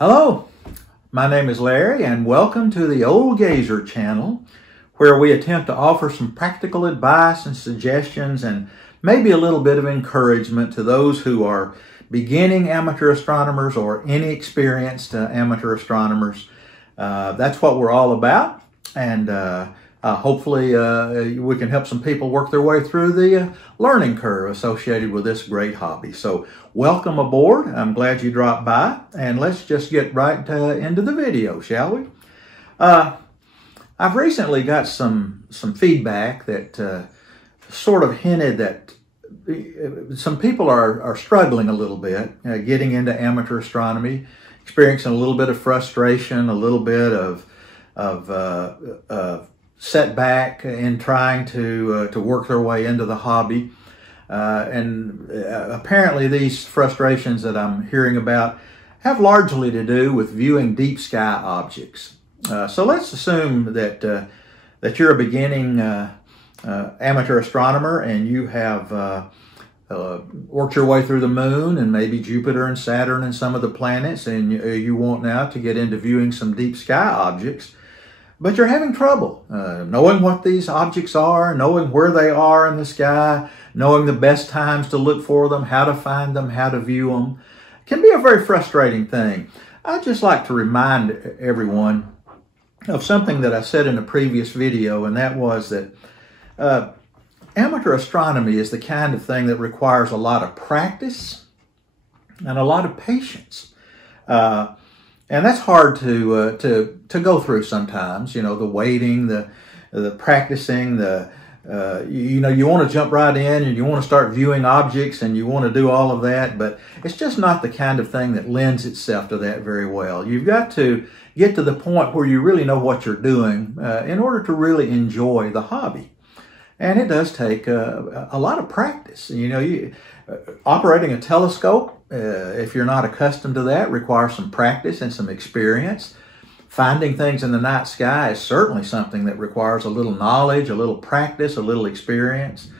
Hello, my name is Larry and welcome to the Old Gazer channel, where we attempt to offer some practical advice and suggestions and maybe a little bit of encouragement to those who are beginning amateur astronomers or inexperienced amateur astronomers. That's what we're all about, and hopefully we can help some people work their way through the learning curve associated with this great hobby. So welcome aboard. I'm glad you dropped by, and let's just get right into the video, shall we? I've recently got some feedback that sort of hinted that some people are struggling a little bit getting into amateur astronomy, experiencing a little bit of frustration, a little bit of setback in trying to work their way into the hobby. And apparently these frustrations that I'm hearing about have largely to do with viewing deep sky objects. So let's assume that you're a beginning amateur astronomer and you have worked your way through the moon and maybe Jupiter and Saturn and some of the planets, and you want now to get into viewing some deep sky objects. But you're having trouble knowing what these objects are, knowing where they are in the sky, knowing the best times to look for them, how to find them, how to view them. It can be a very frustrating thing. I'd just like to remind everyone of something that I said in a previous video, and that was that amateur astronomy is the kind of thing that requires a lot of practice and a lot of patience. And that's hard to go through sometimes. You know, the waiting, the practicing, you want to jump right in and you want to start viewing objects and you want to do all of that, but it's just not the kind of thing that lends itself to that very well. You've got to get to the point where you really know what you're doing in order to really enjoy the hobby. And it does take a lot of practice. You know, operating a telescope, if you're not accustomed to that, requires some practice and some experience. Finding things in the night sky is certainly something that requires a little knowledge, a little practice, a little experience.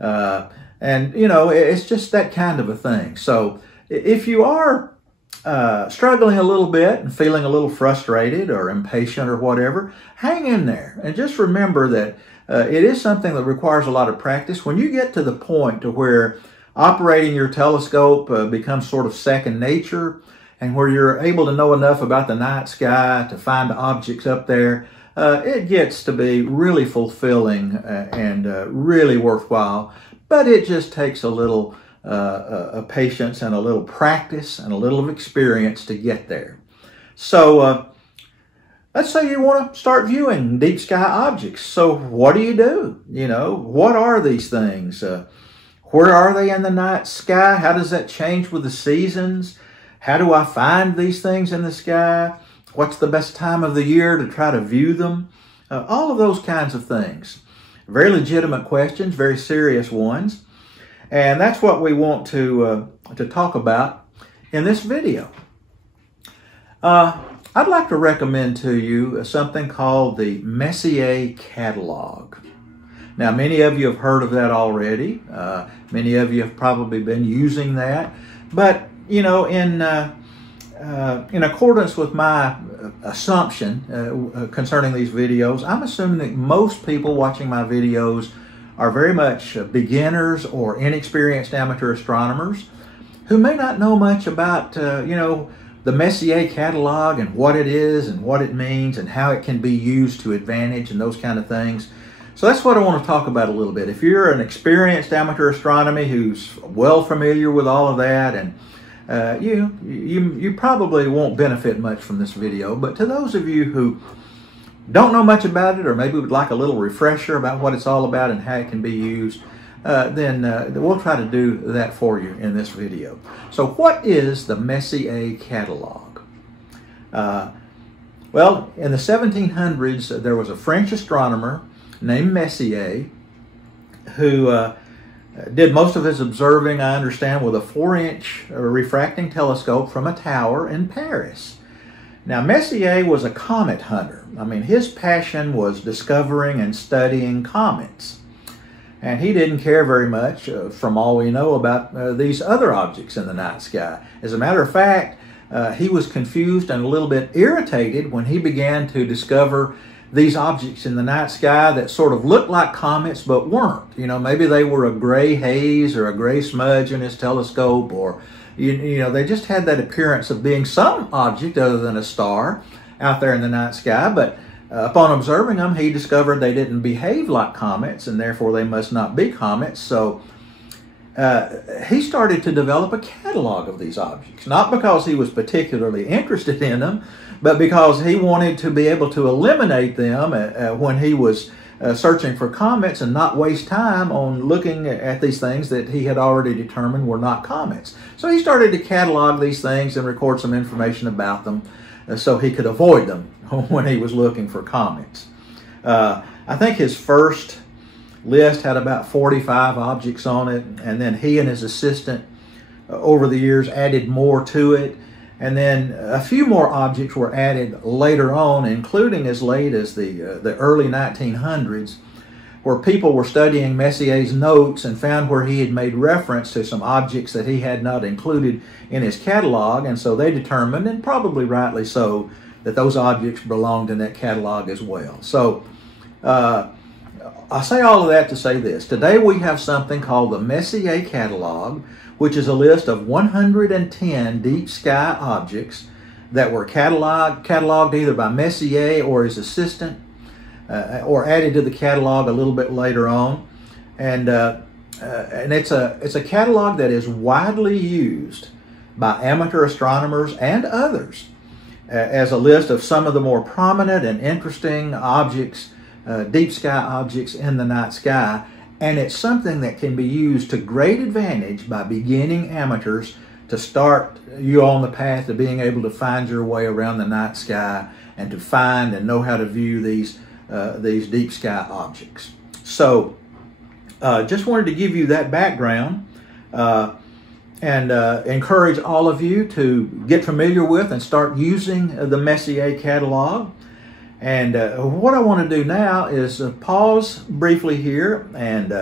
And, you know, it's just that kind of a thing. So if you are struggling a little bit and feeling a little frustrated or impatient or whatever, hang in there and just remember that it is something that requires a lot of practice. When you get to the point to where operating your telescope becomes sort of second nature, and where you're able to know enough about the night sky to find objects up there, it gets to be really fulfilling and really worthwhile. But it just takes a little patience and a little practice and a little experience to get there. So let's say you want to start viewing deep sky objects. So what do? You know, what are these things? Where are they in the night sky? How does that change with the seasons? How do I find these things in the sky? What's the best time of the year to try to view them? All of those kinds of things. Very legitimate questions, very serious ones. And that's what we want to talk about in this video. I'd like to recommend to you something called the Messier Catalog. Now, many of you have heard of that already. Many of you have probably been using that. But, you know, in accordance with my assumption concerning these videos, I'm assuming that most people watching my videos are very much beginners or inexperienced amateur astronomers who may not know much about, you know, the Messier Catalog and what it is and what it means and how it can be used to advantage and those kind of things. So that's what I want to talk about a little bit. If you're an experienced amateur astronomy who's well familiar with all of that, and you probably won't benefit much from this video, but to those of you who don't know much about it or maybe would like a little refresher about what it's all about and how it can be used, then we'll try to do that for you in this video. So what is the Messier Catalog? Well, in the 1700s, there was a French astronomer named Messier who did most of his observing, I understand, with a 4-inch refracting telescope from a tower in Paris. Now, Messier was a comet hunter. I mean, his passion was discovering and studying comets. And he didn't care very much, from all we know, about these other objects in the night sky. As a matter of fact, he was confused and a little bit irritated when he began to discover these objects in the night sky that sort of looked like comets but weren't. You know, maybe they were a gray haze or a gray smudge in his telescope, or you know, they just had that appearance of being some object other than a star out there in the night sky. But upon observing them, he discovered they didn't behave like comets, and therefore they must not be comets. So he started to develop a catalog of these objects, not because he was particularly interested in them, but because he wanted to be able to eliminate them when he was searching for comets, and not waste time on looking at these things that he had already determined were not comets. So he started to catalog these things and record some information about them so he could avoid them when he was looking for comets. I think his first list had about 45 objects on it, and then he and his assistant over the years added more to it. And then a few more objects were added later on, including as late as the early 1900s, where people were studying Messier's notes and found where he had made reference to some objects that he had not included in his catalog, and so they determined, and probably rightly so, that those objects belonged in that catalog as well. So I say all of that to say this. Today we have something called the Messier Catalog, which is a list of 110 deep sky objects that were cataloged either by Messier or his assistant, or added to the catalog a little bit later on. And it's a catalog that is widely used by amateur astronomers and others as a list of some of the more prominent and interesting objects, deep sky objects in the night sky. And it's something that can be used to great advantage by beginning amateurs to start you on the path to being able to find your way around the night sky and to find and know how to view these deep sky objects. So just wanted to give you that background and encourage all of you to get familiar with and start using the Messier Catalog. And what I want to do now is pause briefly here and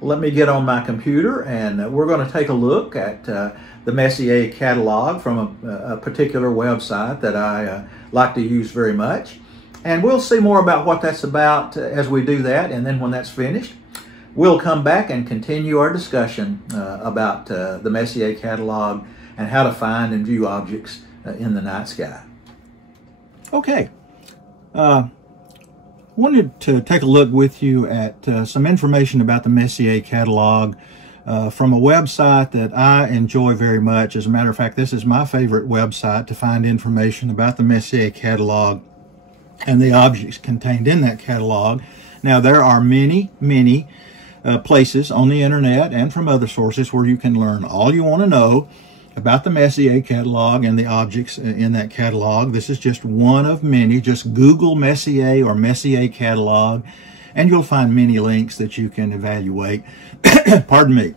let me get on my computer, and we're going to take a look at the Messier Catalog from a particular website that I like to use very much. And we'll see more about what that's about as we do that, and then when that's finished, we'll come back and continue our discussion about the Messier Catalog and how to find and view objects in the night sky. Okay. Wanted to take a look with you at some information about the Messier Catalog from a website that I enjoy very much. As a matter of fact, this is my favorite website to find information about the Messier Catalog and the objects contained in that catalog. Now, there are many places on the internet and from other sources where you can learn all you want to know about the Messier Catalog and the objects in that catalog. This is just one of many. Just Google Messier or Messier Catalog, and you'll find many links that you can evaluate. Pardon me.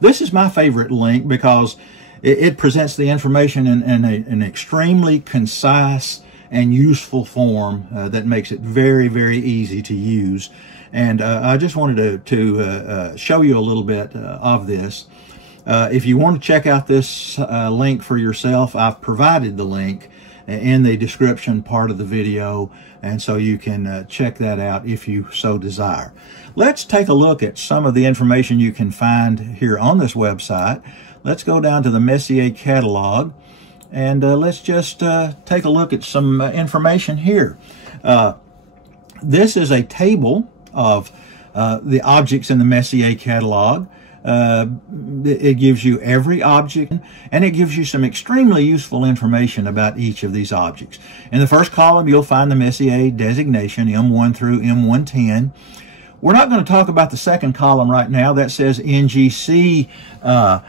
This is my favorite link because it presents the information in an extremely concise and useful form that makes it very, very easy to use. And I just wanted to show you a little bit of this. If you want to check out this link for yourself, I've provided the link in the description part of the video, and so you can check that out if you so desire. Let's take a look at some of the information you can find here on this website. Let's go down to the Messier Catalog, and let's just take a look at some information here. This is a table of the objects in the Messier Catalog. It gives you every object, and it gives you some extremely useful information about each of these objects. In the first column, you'll find the Messier designation, M1 through M110. We're not going to talk about the second column right now. That says NGC, and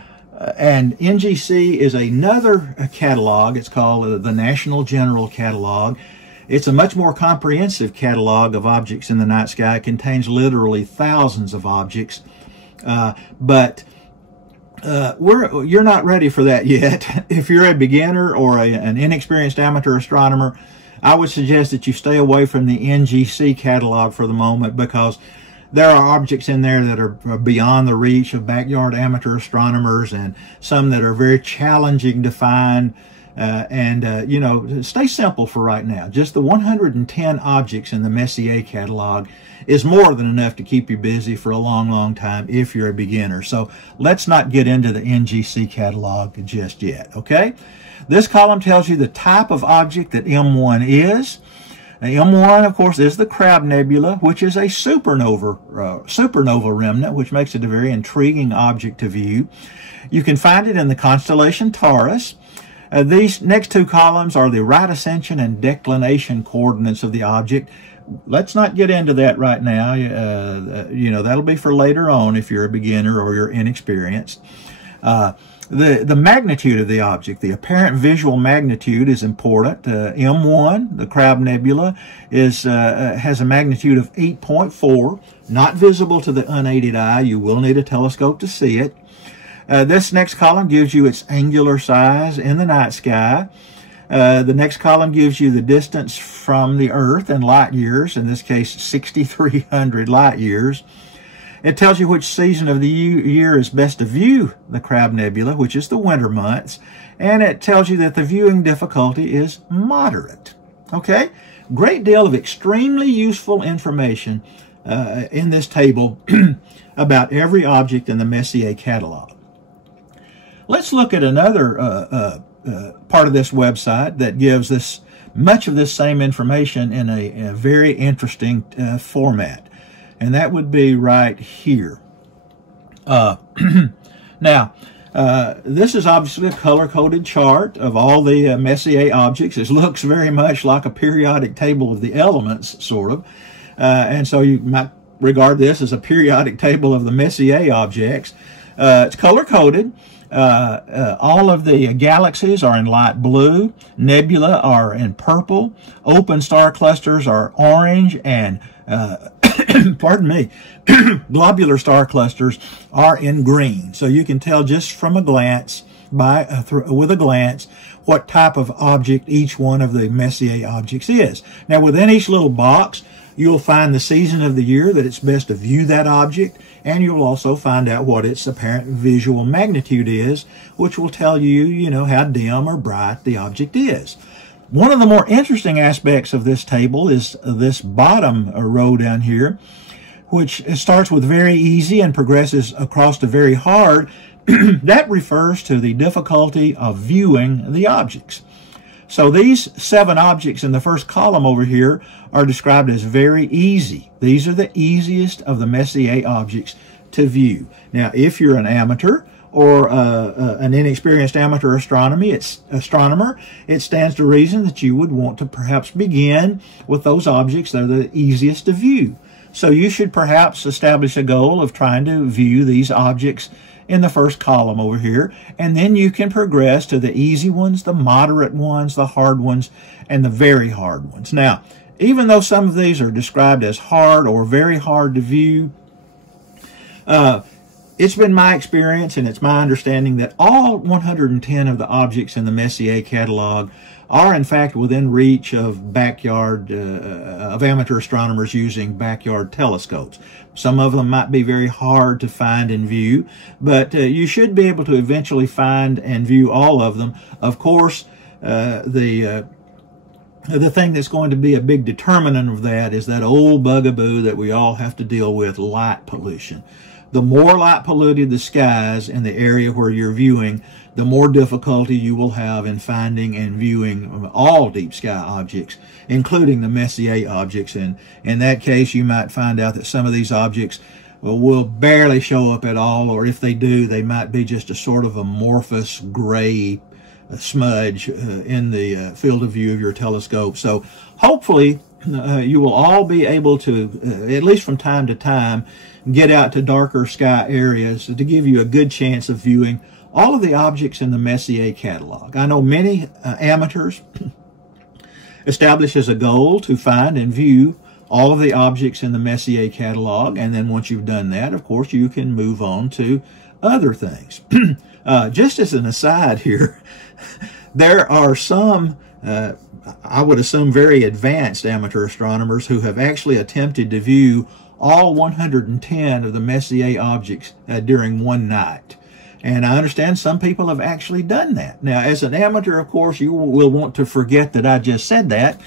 NGC is another catalog. It's called the National General Catalog. It's a much more comprehensive catalog of objects in the night sky. It contains literally thousands of objects. But you're not ready for that yet. If you're a beginner or an inexperienced amateur astronomer, I would suggest that you stay away from the NGC catalog for the moment, because there are objects in there that are beyond the reach of backyard amateur astronomers, and some that are very challenging to find. You know, stay simple for right now. Just the 110 objects in the Messier catalog is more than enough to keep you busy for a long, long time if you're a beginner. So let's not get into the NGC catalog just yet, okay? This column tells you the type of object that M1 is. M1, of course, is the Crab Nebula, which is a supernova remnant, which makes it a very intriguing object to view. You can find it in the constellation Taurus. These next two columns are the right ascension and declination coordinates of the object. Let's not get into that right now. You know, that'll be for later on if you're a beginner or you're inexperienced. The magnitude of the object, the apparent visual magnitude, is important. M1, the Crab Nebula, has a magnitude of 8.4, not visible to the unaided eye. You will need a telescope to see it. This next column gives you its angular size in the night sky. The next column gives you the distance from the Earth in light years, in this case 6,300 light years. It tells you which season of the year is best to view the Crab Nebula, which is the winter months, and it tells you that the viewing difficulty is moderate. Okay? Great deal of extremely useful information in this table about every object in the Messier catalog. Let's look at another part of this website that gives us much of this same information in a very interesting format, and that would be right here. Now, this is obviously a color-coded chart of all the Messier objects. It looks very much like a periodic table of the elements, sort of, and so you might regard this as a periodic table of the Messier objects. It's color-coded. All of the galaxies are in light blue, nebula are in purple, open star clusters are orange, and pardon me, globular star clusters are in green. So you can tell just from a glance, with a glance, what type of object each one of the Messier objects is. Now within each little box, you'll find the season of the year that it's best to view that object, and you'll also find out what its apparent visual magnitude is, which will tell you, you know, how dim or bright the object is. One of the more interesting aspects of this table is this bottom row down here, which starts with very easy and progresses across to very hard. That refers to the difficulty of viewing the objects. So these 7 objects in the first column over here are described as very easy. These are the easiest of the Messier objects to view. Now, if you're an amateur or an inexperienced amateur astronomer, it stands to reason that you would want to perhaps begin with those objects that are the easiest to view. So you should perhaps establish a goal of trying to view these objects in the first column over here, and then you can progress to the easy ones, the moderate ones, the hard ones, and the very hard ones. Now, even though some of these are described as hard or very hard to view, it's been my experience and it's my understanding that all 110 of the objects in the Messier catalog are in fact within reach of of amateur astronomers using backyard telescopes. Some of them might be very hard to find and view, but you should be able to eventually find and view all of them. Of course, the thing that's going to be a big determinant of that is that old bugaboo that we all have to deal with, light pollution. The more light polluted the skies in the area where you're viewing, the more difficulty you will have in finding and viewing all deep sky objects, including the Messier objects. And in that case, you might find out that some of these objects will barely show up at all, or if they do, they might be just a sort of amorphous gray smudge in the field of view of your telescope. So hopefully you will all be able to, at least from time to time, get out to darker sky areas to give you a good chance of viewing all of the objects in the Messier catalog. I know many amateurs establish as a goal to find and view all of the objects in the Messier catalog, and then once you've done that, of course, you can move on to other things. Just as an aside here, there are some, I would assume, very advanced amateur astronomers who have actually attempted to view all 110 of the Messier objects during one night. And I understand some people have actually done that. Now, as an amateur, of course, you will want to forget that I just said that.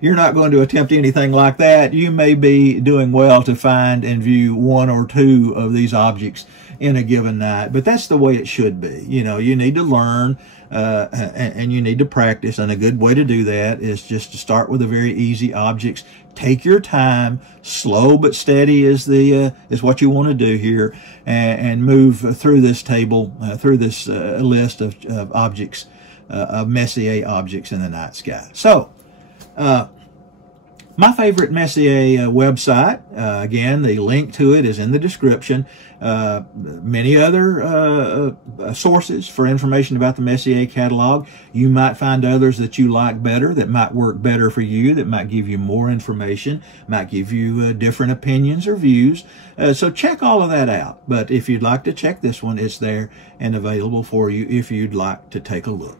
You're not going to attempt anything like that. You may be doing well to find and view one or two of these objects in a given night, but that's the way it should be. You know, you need to learn and you need to practice, and a good way to do that is just to start with the very easy objects. Take your time. Slow but steady is what you want to do here, and move through this table, through this list of objects, of Messier objects in the night sky. So, my favorite Messier website, again, the link to it is in the description. Many other sources for information about the Messier Catalog. You might find others that you like better, that might work better for you, that might give you more information, might give you different opinions or views. So check all of that out. But if you'd like to check this one, it's there and available for you if you'd like to take a look.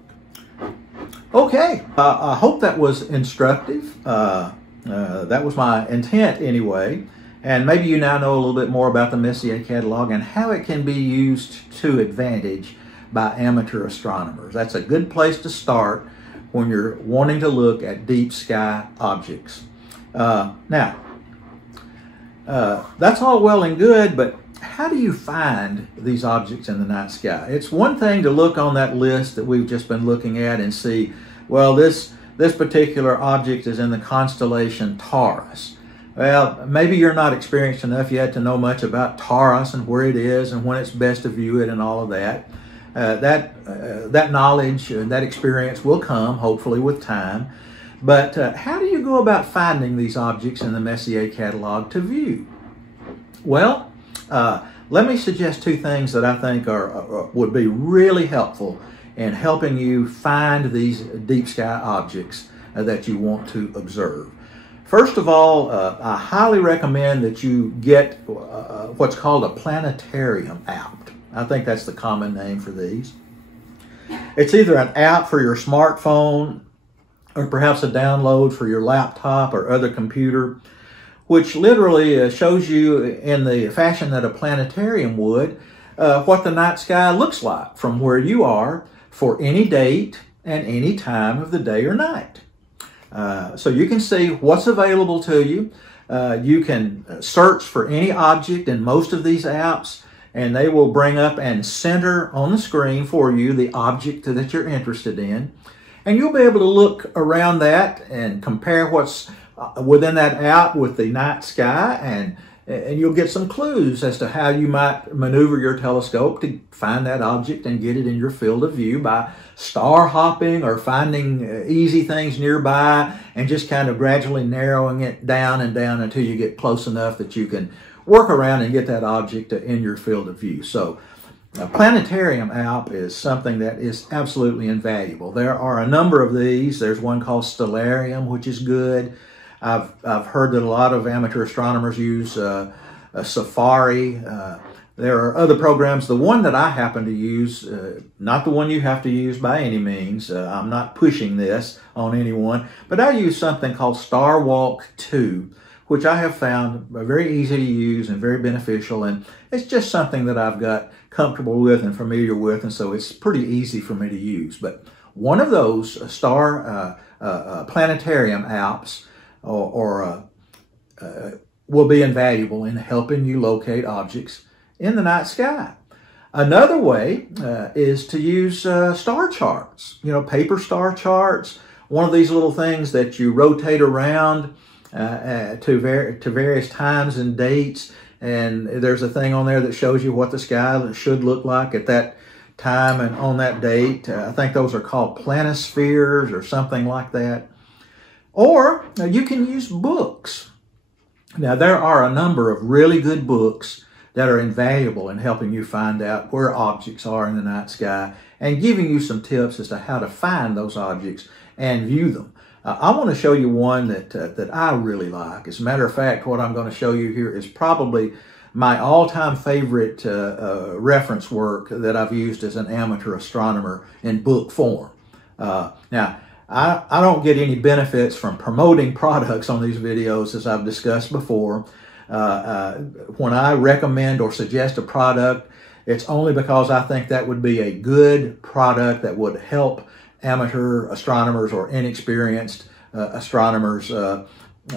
Okay, I hope that was instructive. That was my intent anyway. And maybe you now know a little bit more about the Messier Catalog and how it can be used to advantage by amateur astronomers. That's a good place to start when you're wanting to look at deep sky objects. Now, that's all well and good, but how do you find these objects in the night sky? It's one thing to look on that list that we've just been looking at and see, well, this particular object is in the constellation Taurus. Well, maybe you're not experienced enough yet to know much about Taurus and where it is and when it's best to view it and all of that. That knowledge and that experience will come, hopefully, with time. But how do you go about finding these objects in the Messier Catalog to view? Well, let me suggest two things that I think would be really helpful in helping you find these deep sky objects that you want to observe. First of all, I highly recommend that you get what's called a Planetarium app. I think that's the common name for these. It's either an app for your smartphone or perhaps a download for your laptop or other computer, which literally shows you in the fashion that a planetarium would what the night sky looks like from where you are for any date and any time of the day or night. So you can see what's available to you. You can search for any object in most of these apps, and they will bring up and center on the screen for you the object that you're interested in. And you'll be able to look around that and compare what's within that app with the night sky, and you'll get some clues as to how you might maneuver your telescope to find that object and get it in your field of view by star hopping or finding easy things nearby and just kind of gradually narrowing it down and down until you get close enough that you can work around and get that object in your field of view. So a Planetarium app is something that is absolutely invaluable. There are a number of these. There's one called Stellarium, which is good. I've heard that a lot of amateur astronomers use Safari. There are other programs. The one that I happen to use, not the one you have to use by any means. I'm not pushing this on anyone, but I use something called Starwalk 2, which I have found very easy to use and very beneficial. And it's just something that I've got comfortable with and familiar with, and so it's pretty easy for me to use. But one of those Planetarium apps will be invaluable in helping you locate objects in the night sky. Another way is to use star charts, paper star charts, one of these little things that you rotate around to various times and dates, and there's a thing on there that shows you what the sky should look like at that time and on that date. I think those are called planispheres or something like that. Or you can use books. Now, there are a number of really good books that are invaluable in helping you find out where objects are in the night sky and giving you some tips as to how to find those objects and view them. I want to show you one that I really like. As a matter of fact, what I'm going to show you here is probably my all-time favorite reference work that I've used as an amateur astronomer in book form. Now, I don't get any benefits from promoting products on these videos, as I've discussed before. When I recommend or suggest a product, it's only because I think that would be a good product that would help amateur astronomers or inexperienced astronomers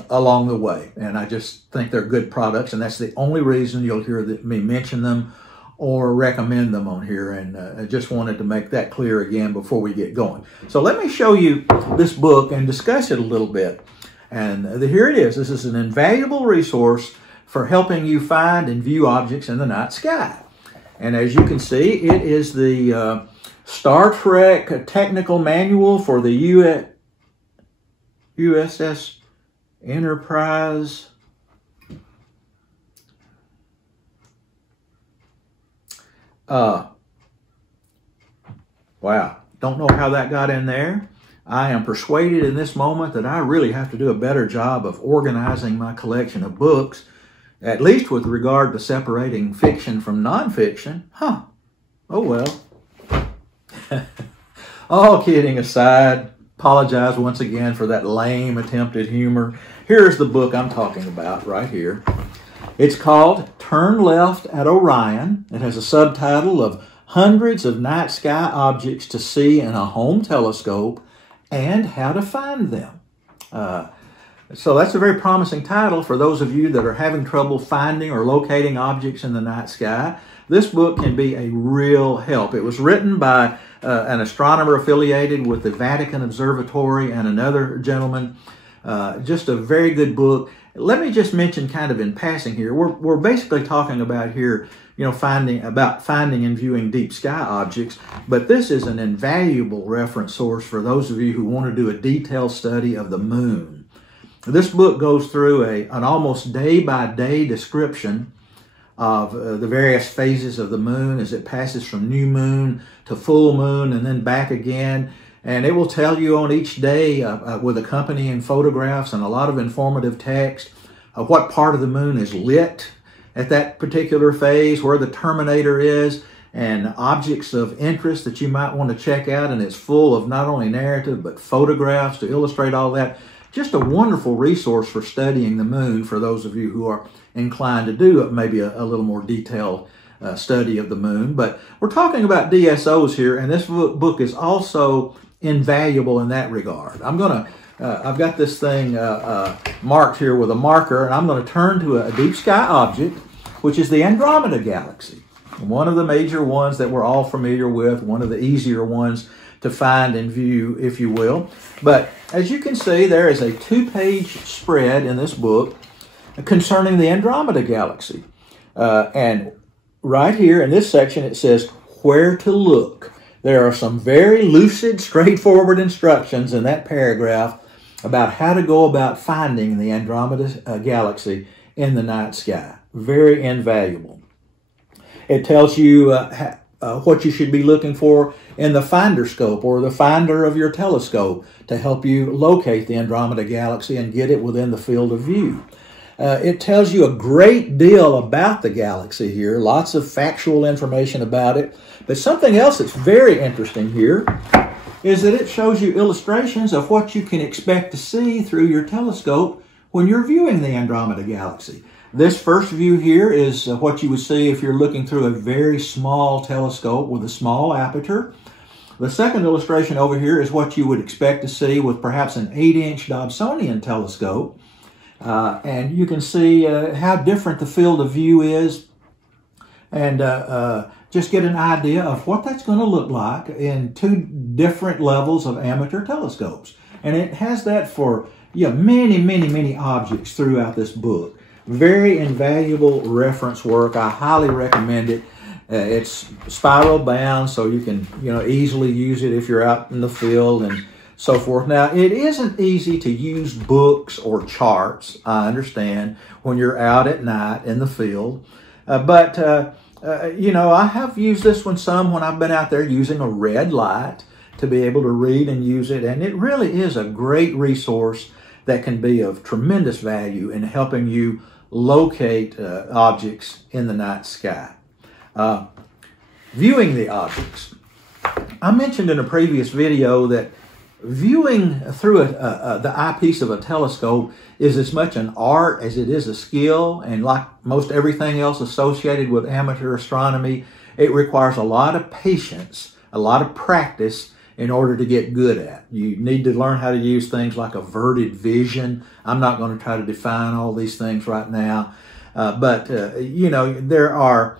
along the way. And I just think they're good products, and that's the only reason you'll hear me mention them or recommend them on here. And I just wanted to make that clear again before we get going. So let me show you this book and discuss it a little bit. And here it is. This is an invaluable resource for helping you find and view objects in the night sky. And as you can see, it is the Star Trek Technical Manual for the USS Enterprise. Wow, don't know how that got in there. I am persuaded in this moment that I really have to do a better job of organizing my collection of books, at least with regard to separating fiction from nonfiction. Huh. Oh well. All kidding aside, apologize once again for that lame attempted humor. Here's the book I'm talking about right here. It's called Turn Left at Orion. It has a subtitle of Hundreds of Night Sky Objects to See in a Home Telescope and How to Find Them. So that's a very promising title for those of you that are having trouble finding or locating objects in the night sky. This book can be a real help. It was written by an astronomer affiliated with the Vatican Observatory and another gentleman. Just a very good book. Let me just mention kind of in passing here, we're basically talking about here, you know, finding and viewing deep sky objects, but this is an invaluable reference source for those of you who want to do a detailed study of the moon. This book goes through an almost day-by-day description of the various phases of the moon as it passes from new moon to full moon and then back again. And it will tell you on each day with accompanying photographs and a lot of informative text of what part of the moon is lit at that particular phase, where the terminator is, and objects of interest that you might want to check out. And it's full of not only narrative but photographs to illustrate all that. Just a wonderful resource for studying the moon for those of you who are inclined to do maybe a little more detailed study of the moon. But we're talking about DSOs here, and this book is also invaluable in that regard. I've got this thing marked here with a marker, and I'm going to turn to a deep sky object, which is the Andromeda Galaxy. One of the major ones that we're all familiar with, one of the easier ones to find and view, if you will. But as you can see, there is a 2-page spread in this book concerning the Andromeda Galaxy. And right here in this section, it says where to look. There are some very lucid, straightforward instructions in that paragraph about how to go about finding the Andromeda Galaxy in the night sky. Very invaluable. It tells you what you should be looking for in the finder scope or the finder of your telescope to help you locate the Andromeda Galaxy and get it within the field of view. It tells you a great deal about the galaxy here, lots of factual information about it. But something else that's very interesting here is that it shows you illustrations of what you can expect to see through your telescope when you're viewing the Andromeda Galaxy. This first view here is what you would see if you're looking through a very small telescope with a small aperture. The second illustration over here is what you would expect to see with perhaps an 8-inch Dobsonian telescope. And you can see how different the field of view is, and just get an idea of what that's going to look like in 2 different levels of amateur telescopes. And it has that for many objects throughout this book. Very invaluable reference work. I highly recommend it. It's spiral bound, so you can easily use it if you're out in the field and so forth. Now, it isn't easy to use books or charts, I understand, when you're out at night in the field. But I have used this one some when I've been out there using a red light to be able to read and use it. And it really is a great resource that can be of tremendous value in helping you locate objects in the night sky. Viewing the objects. I mentioned in a previous video that viewing through the eyepiece of a telescope is as much an art as it is a skill, and like most everything else associated with amateur astronomy, it requires a lot of patience, a lot of practice in order to get good at. You need to learn how to use things like averted vision. I'm not going to try to define all these things right now, but you know, there are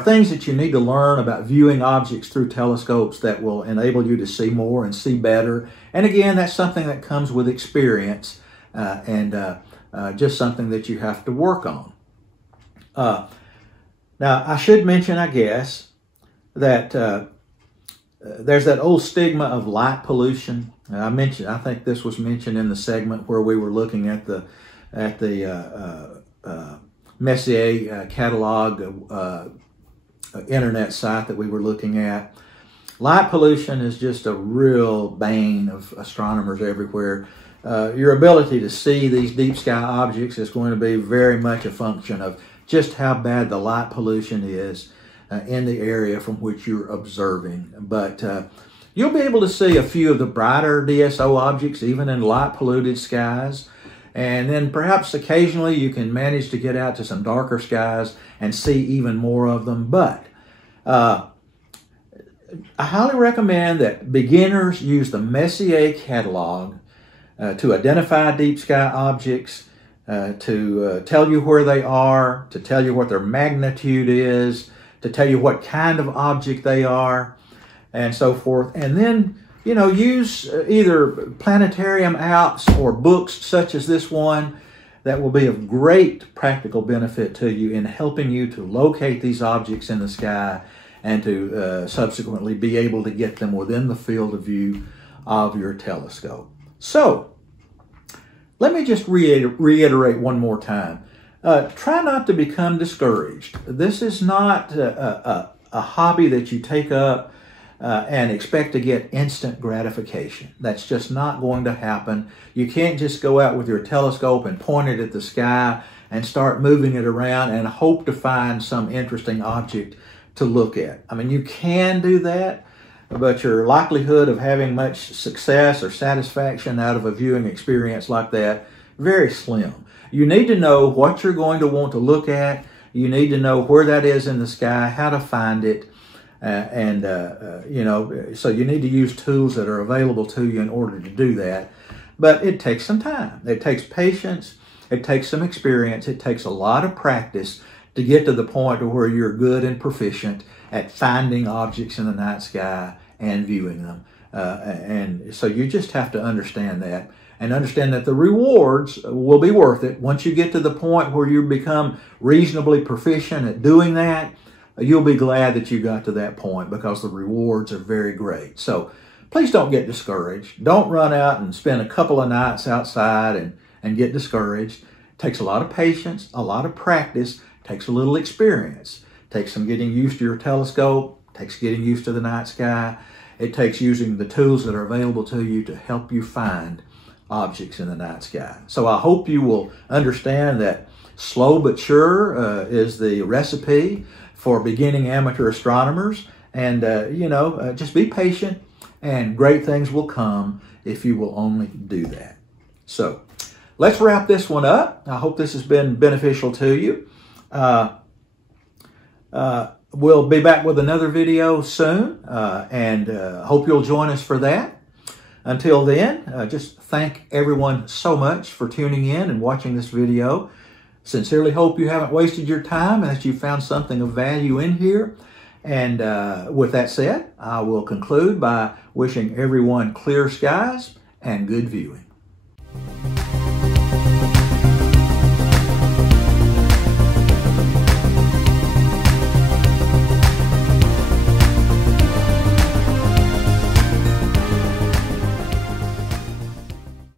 things that you need to learn about viewing objects through telescopes that will enable you to see more and see better. And again, that's something that comes with experience and just something that you have to work on. Now, I should mention, I guess, that there's that old stigma of light pollution. I think this was mentioned in the segment where we were looking at the Messier Catalog internet site that we were looking at. Light pollution is just a real bane of astronomers everywhere. Your ability to see these deep sky objects is going to be very much a function of just how bad the light pollution is in the area from which you're observing. But you'll be able to see a few of the brighter DSO objects even in light polluted skies. And then perhaps occasionally you can manage to get out to some darker skies and see even more of them. But I highly recommend that beginners use the Messier Catalog to identify deep sky objects, to tell you where they are, to tell you what their magnitude is, to tell you what kind of object they are, and so forth. And then, you know, use either Planetarium Apps or books such as this one that will be of great practical benefit to you in helping you to locate these objects in the sky and to subsequently be able to get them within the field of view of your telescope. So, let me just reiterate one more time. Try not to become discouraged. This is not a hobby that you take up and expect to get instant gratification. That's just not going to happen. You can't just go out with your telescope and point it at the sky and start moving it around and hope to find some interesting object to look at. I mean, you can do that, but your likelihood of having much success or satisfaction out of a viewing experience like that, very slim. You need to know what you're going to want to look at. You need to know where that is in the sky, how to find it, you know, so you need to use tools that are available to you in order to do that. But it takes some time. It takes patience. It takes some experience. It takes a lot of practice to get to the point where you're good and proficient at finding objects in the night sky and viewing them. And so you just have to understand that, and understand that the rewards will be worth it. Once you get to the point where you become reasonably proficient at doing that, you'll be glad that you got to that point because the rewards are very great. So please don't get discouraged. Don't run out and spend a couple of nights outside and get discouraged. It takes a lot of patience, a lot of practice, takes a little experience. It takes some getting used to your telescope, takes getting used to the night sky. It takes using the tools that are available to you to help you find objects in the night sky. So I hope you will understand that slow but sure is the recipe for beginning amateur astronomers. And, you know, just be patient and great things will come if you will only do that. So let's wrap this one up. I hope this has been beneficial to you. We'll be back with another video soon, and hope you'll join us for that. Until then, just thank everyone so much for tuning in and watching this video. Sincerely hope you haven't wasted your time and that you found something of value in here. And with that said, I will conclude by wishing everyone clear skies and good viewing.